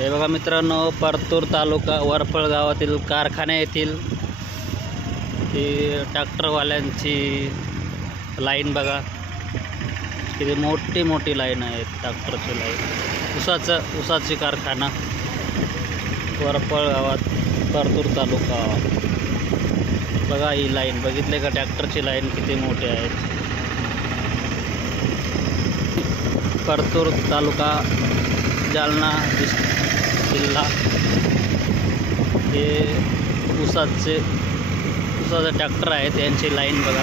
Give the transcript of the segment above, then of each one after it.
हे बघा मित्रांनो, परतूर तालुका वरफळ गावातील कारखान्या येथील ही ट्रॅक्टरवाल्यांची लाईन बघा. किती मोठी मोठी लाईन आहे, ट्रॅक्टरची लाईन. ऊसाची कारखाना वरफळ गावात, परतूर तालुका. बघा ही लाईन बघितले का, ट्रॅक्टरची लाईन किती मोठी आहे. परतूर तालुका, जालना जिल्हा. हे ऊसाचं ट्रॅक्टर आहे, त्यांची लाईन बघा.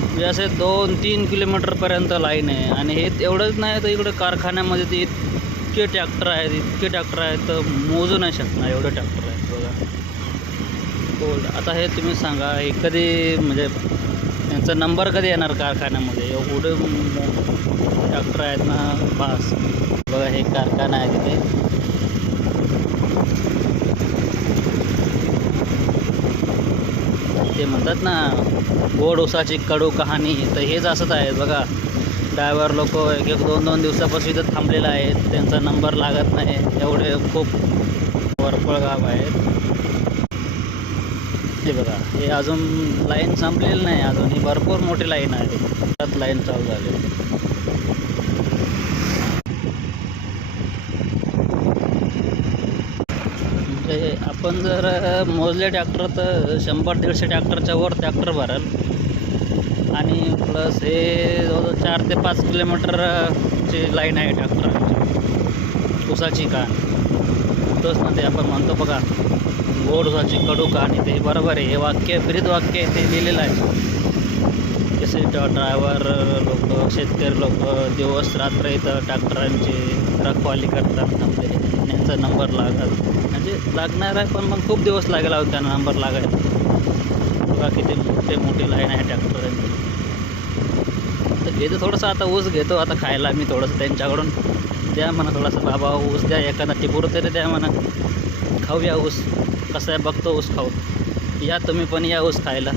म्हणजे असे 2-3 किलोमीटरपर्यंत लाईन आहे. आणि हे एवढंच नाही तर इकडे कारखान्यामध्ये ते इतके ट्रॅक्टर आहेत तर मोजू नाही शकणार, एवढे ट्रॅक्टर आहेत बघा. हो, आता हे तुम्ही सांगा, हे कधी म्हणजे त्यांचा नंबर कधी येणार कारखान्यामध्ये? एवढे ट्रॅक्टर आहेत ना, बास. बघा हे कारखाना आहे तिथे. ते म्हणतात ना, गोड ऊसाची कडू कहाणी, तर हेच असंच आहे बघा. ड्रायव्हर लोक 1-2 दिवसापासून इथं थांबलेलं आहेत, त्यांचा नंबर लागत नाही. एवढे खूप वरफळ गाव आहेत. हे बघा, हे अजून लाईन संपलेली नाही, अजून ही भरपूर मोठी लाईन आहे. त्यात लाईन चालू झाली. म्हणजे आपण जर मोजले ट्रॅक्टर तर 100-150 ट्रॅक्टरच्या वर ट्रॅक्टर भरेल. आणि प्लस हे जवळजवळ 4 ते 5 किलोमीटरची लाईन आहे ट्रॅक्टरांची, ऊसाची कहाणी. तोच ना ते आपण म्हणतो बघा, गोड ऊसाची कडू कहाणी. ते बरोबर आहे, हे वाक्य ब्रीद वाक्य आहे, ते लिहिलेलं आहे. जसे ड्रायव्हर लोक, शेतकरी लोक दिवस रात्र इथं ट्रॅक्टरांची रखवाली करतात थांबले. त्यांचा नंबर लागत म्हणजे लागणार आहे, पण मग खूप दिवस लागेल त्यांना नंबर लागायला. बघा किती मोठी लाईन आहे ट्रॅक्टरांची. तर घेतो थोडंसं, आता ऊस घेतो आता खायला मी थोडंसं त्यांच्याकडून. द्या म्हणा थोडासा, बाबा ऊस द्या, एखादा टिपूर तरी द्या म्हणा, खाऊया ऊस. कसं आहे बघतो ऊस खाऊ. या तुम्ही पण या ऊस खायला.